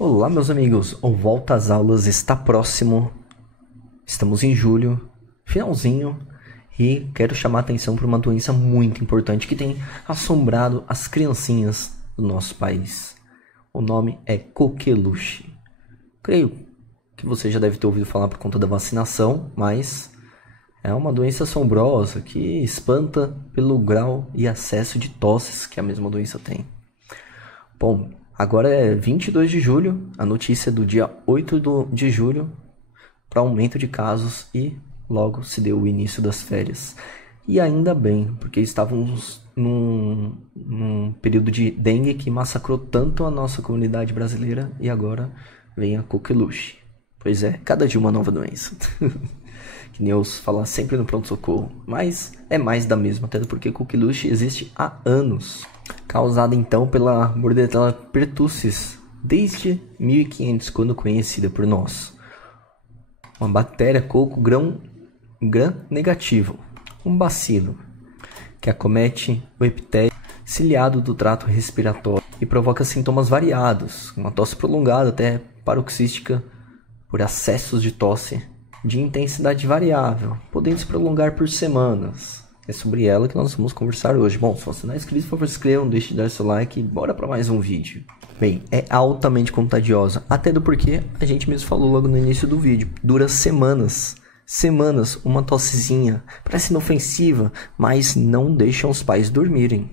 Olá, meus amigos, o Volta às Aulas está próximo, estamos em julho, finalzinho, e quero chamar a atenção para uma doença muito importante que tem assombrado as criancinhas do nosso país. O nome é coqueluche. Creio que você já deve ter ouvido falar por conta da vacinação, mas é uma doença assombrosa que espanta pelo grau e acesso de tosses que a mesma doença tem. Bom, agora é 22 de julho, a notícia é do dia 8 de julho para aumento de casos e logo se deu o início das férias. E ainda bem, porque estávamos num período de dengue que massacrou tanto a nossa comunidade brasileira e agora vem a coqueluche. Pois é, cada dia uma nova doença. Que nem eu falar sempre no pronto-socorro, mas é mais da mesma, até porque coqueluche existe há anos. Causada então pela Bordetella pertussis, desde 1500, quando conhecida por nós. Uma bactéria coco gram negativo, um bacilo, que acomete o epitélio ciliado do trato respiratório e provoca sintomas variados, uma tosse prolongada até paroxística por acessos de tosse de intensidade variável, podendo se prolongar por semanas. É sobre ela que nós vamos conversar hoje. Bom, se você não é inscrito, por favor, se inscreva, não deixe de dar seu like e bora para mais um vídeo. Bem, é altamente contagiosa, até do porquê a gente mesmo falou logo no início do vídeo. Dura semanas, uma tossezinha, parece inofensiva, mas não deixa os pais dormirem.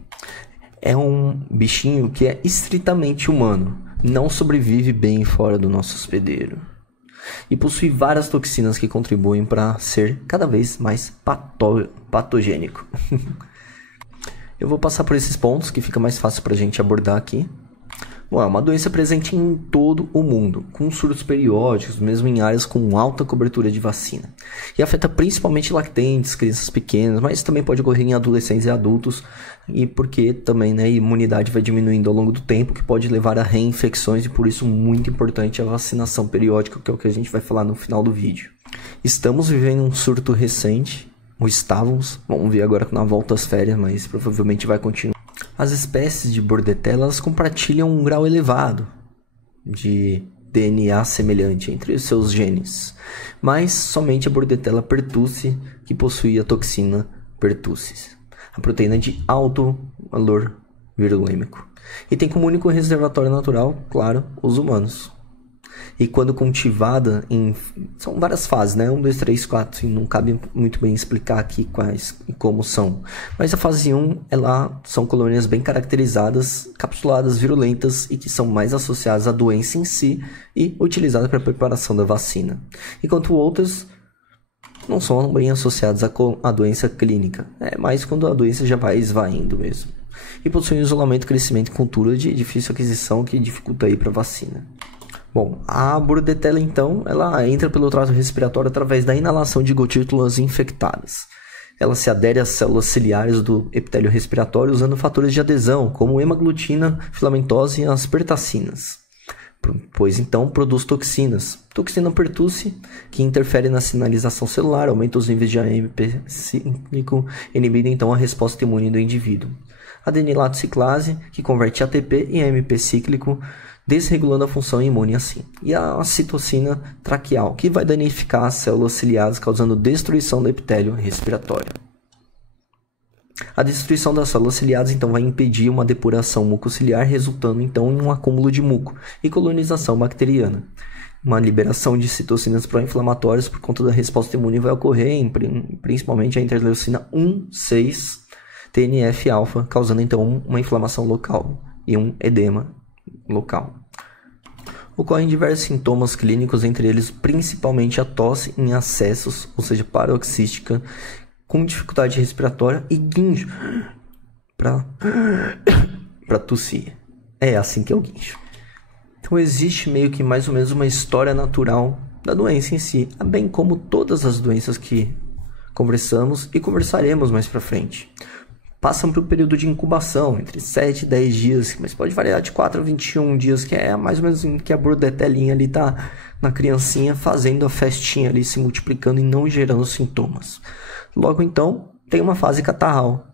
É um bichinho que é estritamente humano, não sobrevive bem fora do nosso hospedeiro. E possui várias toxinas que contribuem para ser cada vez mais patogênico. Eu vou passar por esses pontos que fica mais fácil para a gente abordar aqui. Bom, é uma doença presente em todo o mundo, com surtos periódicos, mesmo em áreas com alta cobertura de vacina. E afeta principalmente lactentes, crianças pequenas, mas também pode ocorrer em adolescentes e adultos, e porque também a imunidade vai diminuindo ao longo do tempo, que pode levar a reinfecções, e por isso muito importante a vacinação periódica, que é o que a gente vai falar no final do vídeo. Estamos vivendo um surto recente, ou estávamos, vamos ver agora na volta às férias, mas provavelmente vai continuar. As espécies de Bordetella compartilham um grau elevado de DNA semelhante entre os seus genes, mas somente a Bordetella pertussis que possui a toxina pertussis, a proteína de alto valor virulêmico, e tem como único reservatório natural, claro, os humanos. E quando cultivada são várias fases, né? 1, 2, 3, 4. E não cabe muito bem explicar aqui quais e como são. Mas a fase 1, são colônias bem caracterizadas, capsuladas, virulentas e que são mais associadas à doença em si e utilizadas para a preparação da vacina. Enquanto outras não são bem associadas à doença clínica. É mais quando a doença já vai esvaindo mesmo. E possuem isolamento, crescimento e cultura de difícil aquisição que dificulta aí para a vacina. Bom, a Bordetella, então, ela entra pelo trato respiratório através da inalação de gotículas infectadas. Ela se adere às células ciliares do epitélio respiratório usando fatores de adesão, como hemaglutina, filamentose e aspertacinas. Pois, então, produz toxinas. Toxina pertussis, que interfere na sinalização celular, aumenta os níveis de AMP cíclico, inibindo, então, a resposta imune do indivíduo. Adenilato ciclase, que converte ATP em AMP cíclico, desregulando a função imune assim. E a citocina traqueal, que vai danificar as células ciliares, causando destruição do epitélio respiratório. A destruição das células ciliares, então, vai impedir uma depuração mucociliar, resultando, então, em um acúmulo de muco e colonização bacteriana. Uma liberação de citocinas pró-inflamatórias por conta da resposta imune vai ocorrer, principalmente a interleucina 1,6 TNF-alfa, causando, então, uma inflamação local e um edema local. Ocorrem diversos sintomas clínicos, entre eles principalmente a tosse em acessos, ou seja, paroxística, com dificuldade respiratória e guincho para tossir. É assim que é o guincho. Então existe meio que mais ou menos uma história natural da doença em si, bem como todas as doenças que conversamos e conversaremos mais para frente. Passam por um período de incubação, entre 7 e 10 dias, mas pode variar de 4 a 21 dias, que é mais ou menos que a bordetelinha ali tá na criancinha fazendo a festinha ali, se multiplicando e não gerando sintomas. Logo então, tem uma fase catarral,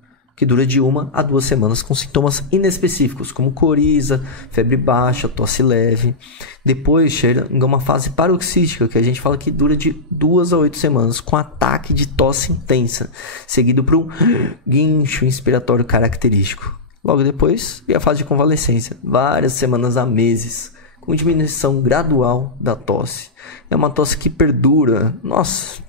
que dura de 1 a 2 semanas com sintomas inespecíficos, como coriza, febre baixa, tosse leve. Depois chega uma fase paroxística, que a gente fala que dura de 2 a 8 semanas, com ataque de tosse intensa, seguido por um guincho inspiratório característico. Logo depois, vem a fase de convalescência, várias semanas a meses, com diminuição gradual da tosse. É uma tosse que perdura. Nossa,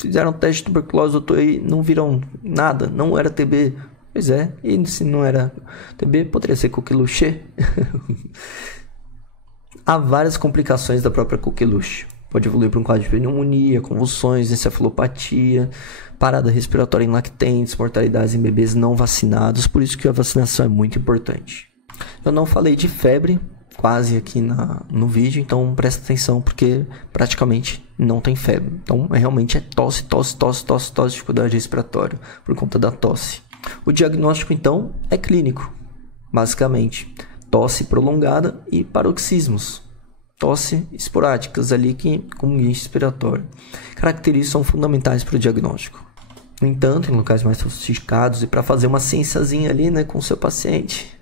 fizeram teste de tuberculose, doutor, e não viram nada, não era TB. Pois é, e se não era TB, poderia ser coqueluche. Há várias complicações da própria coqueluche. Pode evoluir para um quadro de pneumonia, convulsões, encefalopatia, parada respiratória em lactentes, mortalidade em bebês não vacinados. Por isso que a vacinação é muito importante. Eu não falei de febre quase aqui no vídeo, então presta atenção, porque praticamente não tem febre. Então realmente é tosse, dificuldade respiratória por conta da tosse. O diagnóstico então é clínico, basicamente. Tosse prolongada e paroxismos. Tosse esporádicas ali com guincho respiratório. Características são fundamentais para o diagnóstico. No entanto, em locais mais sofisticados e para fazer uma ciênciazinha ali, né, com o seu paciente,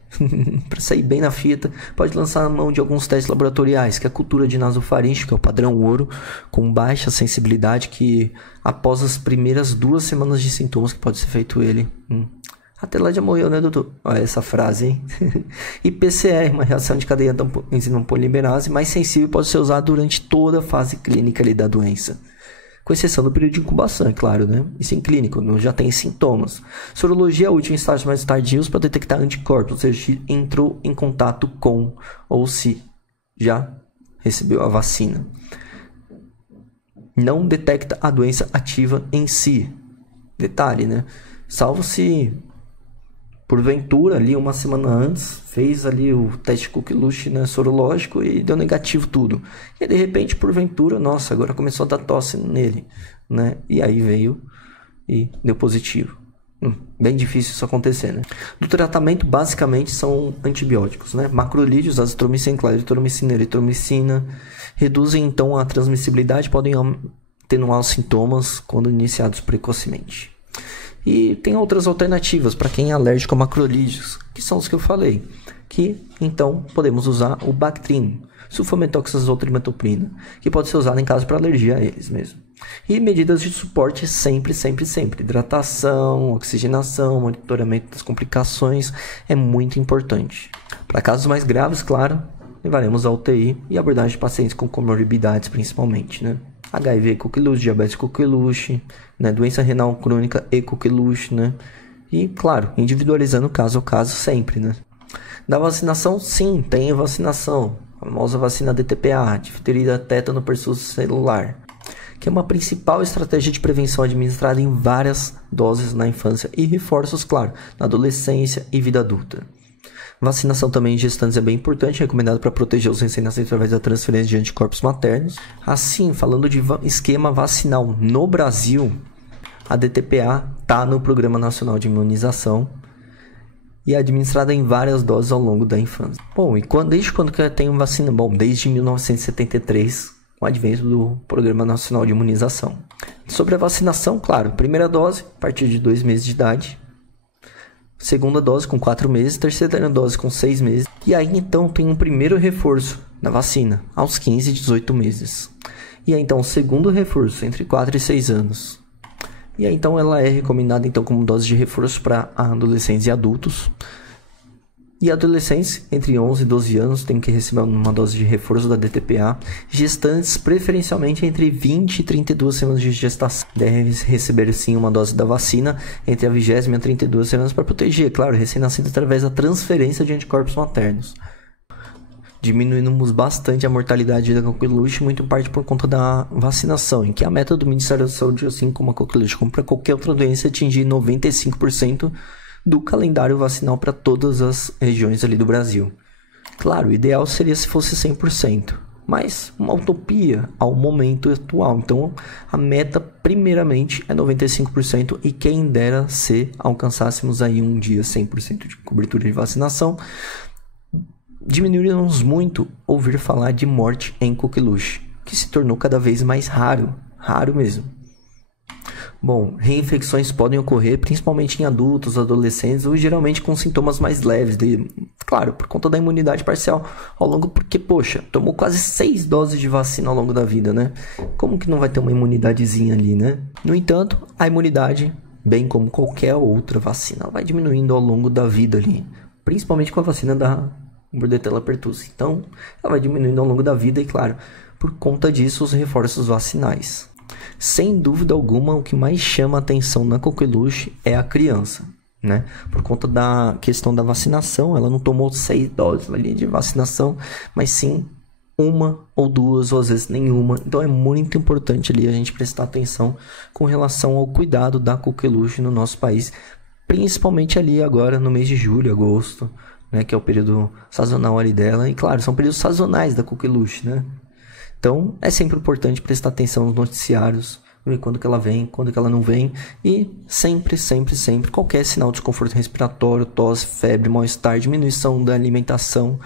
para sair bem na fita, pode lançar a mão de alguns testes laboratoriais, que é a cultura de nasofaringe, que é o padrão ouro, com baixa sensibilidade, que após as primeiras 2 semanas de sintomas que pode ser feito ele. Até lá já morreu, né, doutor? Olha essa frase, hein? E PCR, uma reação de cadeia da enzima polimerase mais sensível, pode ser usada durante toda a fase clínica ali da doença. Com exceção do período de incubação, é claro, né? Isso em clínico, já tem sintomas. Sorologia é útil em estágios mais tardios para detectar anticorpos, ou seja, se entrou em contato com ou se já recebeu a vacina. Não detecta a doença ativa em si. Detalhe, né? Salvo se, porventura, ali 1 semana antes, fez ali o teste coqueluche, né, sorológico e deu negativo tudo. E aí, de repente, porventura, nossa, agora começou a dar tosse nele, né? E aí veio e deu positivo. Bem difícil isso acontecer, né? Do tratamento, basicamente, são antibióticos, né? Macrolídeos, azitromicina, claritromicina, eritromicina. Reduzem, então, a transmissibilidade, podem atenuar os sintomas quando iniciados precocemente. E tem outras alternativas para quem é alérgico a macrolídeos, que são os que eu falei. Que, então, podemos usar o Bactrim, sulfametoxazotrimotoprina, que pode ser usado em caso para alergia a eles mesmo. E medidas de suporte sempre. Hidratação, oxigenação, monitoramento das complicações é muito importante. Para casos mais graves, claro, levaremos a UTI e abordagem de pacientes com comorbidades principalmente, né? HIV coqueluche, diabetes coqueluche, né? Doença renal crônica e coqueluche, né? E, claro, individualizando caso a caso sempre, né? Da vacinação, sim, tem vacinação. A famosa vacina DTPA, difteria, tétano, pertussis celular, que é uma principal estratégia de prevenção administrada em várias doses na infância e reforços, claro, na adolescência e vida adulta. Vacinação também em gestantes é bem importante, recomendado para proteger os recém-nascidos através da transferência de anticorpos maternos. Assim, falando de esquema vacinal no Brasil, a DTPA está no Programa Nacional de Imunização e é administrada em várias doses ao longo da infância. Bom, e desde quando que tem vacina? Bom, desde 1973, com o advento do Programa Nacional de Imunização. Sobre a vacinação, claro, primeira dose a partir de 2 meses de idade, segunda dose com 4 meses, terceira dose com 6 meses. E aí então tem um primeiro reforço da vacina aos 15 e 18 meses. E aí então o segundo reforço entre 4 e 6 anos. E aí então ela é recomendada então como dose de reforço para adolescentes e adultos. E adolescentes entre 11 e 12 anos têm que receber uma dose de reforço da DTPA. Gestantes, preferencialmente entre 20 e 32 semanas de gestação, devem receber sim uma dose da vacina entre a 20ª e a 32 semanas para proteger, claro, recém-nascido através da transferência de anticorpos maternos. Diminuímos bastante a mortalidade da coqueluche, muito em parte por conta da vacinação, em que a meta do Ministério da Saúde, assim como a coqueluche, como para qualquer outra doença, é atingir 95% do calendário vacinal para todas as regiões ali do Brasil. Claro, o ideal seria se fosse 100%, mas uma utopia ao momento atual. Então, a meta, primeiramente, é 95% e quem dera se alcançássemos aí um dia 100% de cobertura de vacinação, diminuiríamos muito ouvir falar de morte em coqueluche, que se tornou cada vez mais raro mesmo. Bom, reinfecções podem ocorrer principalmente em adultos, adolescentes ou geralmente com sintomas mais leves, claro, por conta da imunidade parcial ao longo, porque, poxa, tomou quase 6 doses de vacina ao longo da vida, né? Como que não vai ter uma imunidadezinha ali, né? No entanto, a imunidade, bem como qualquer outra vacina, vai diminuindo ao longo da vida ali, principalmente com a vacina da Bordetella pertussis. Então, ela vai diminuindo ao longo da vida e, claro, por conta disso, os reforços vacinais. Sem dúvida alguma, o que mais chama a atenção na coqueluche é a criança, né? Por conta da questão da vacinação, ela não tomou 6 doses ali de vacinação, mas sim 1 ou 2, ou às vezes nenhuma. Então é muito importante ali a gente prestar atenção com relação ao cuidado da coqueluche no nosso país, principalmente ali agora no mês de julho, agosto, né? Que é o período sazonal ali dela. E claro, são períodos sazonais da coqueluche, né? Então, é sempre importante prestar atenção nos noticiários, ver quando que ela vem, quando que ela não vem. E sempre, qualquer sinal de desconforto respiratório, tosse, febre, mal-estar, diminuição da alimentação,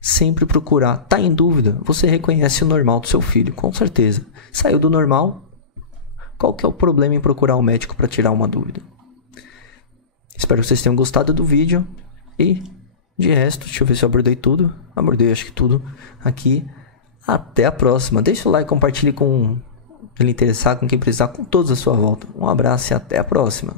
sempre procurar. Tá em dúvida? Você reconhece o normal do seu filho, com certeza. Saiu do normal? Qual que é o problema em procurar um médico para tirar uma dúvida? Espero que vocês tenham gostado do vídeo. E, de resto, deixa eu ver se eu abordei tudo. Abordei, acho que tudo aqui. Até a próxima. Deixa o like, compartilhe com quem interessar, com quem precisar, com todos à sua volta. Um abraço e até a próxima.